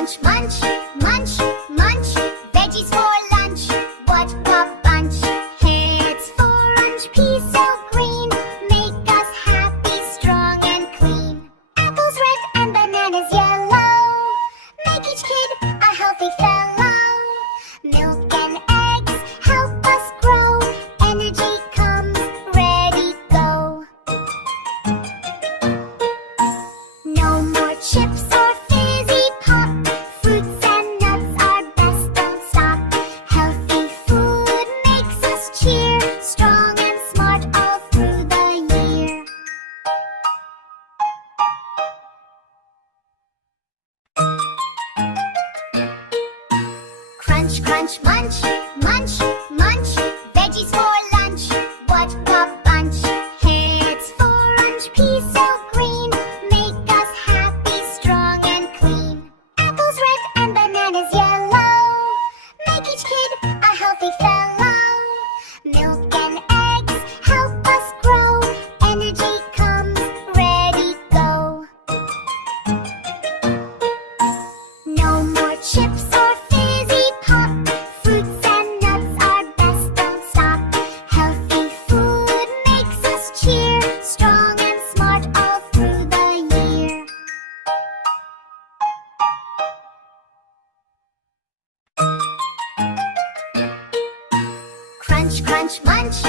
crunch, munch, munch, munch. Veggies for lunch. What a bunch! Heads for orange, peas so green. Make us happy, strong and clean. Apples red and bananas yellow. Make each kid a healthy fellow. Milk and eggs help us grow. Energy comes, ready, go. No more chips or fizzy pop. Fruits and nuts are best, don't stop. Healthy food makes us cheer. Strong and smart all through the year. Crunch, crunch, munch, munch, munch. Veggies for lunch. What a bunch! Heads for orange, peas so green. Make us happy, strong and clean. Apples red and bananas yellow. Make each kid a healthy fellow. Milk and eggs help us grow. Energy comes, ready, go. No more chips or fizzy pop. Fruits and nuts are best, don't stop. Healthy food makes us cheer. Strong and smart all through the year. Crunch, crunch, munch,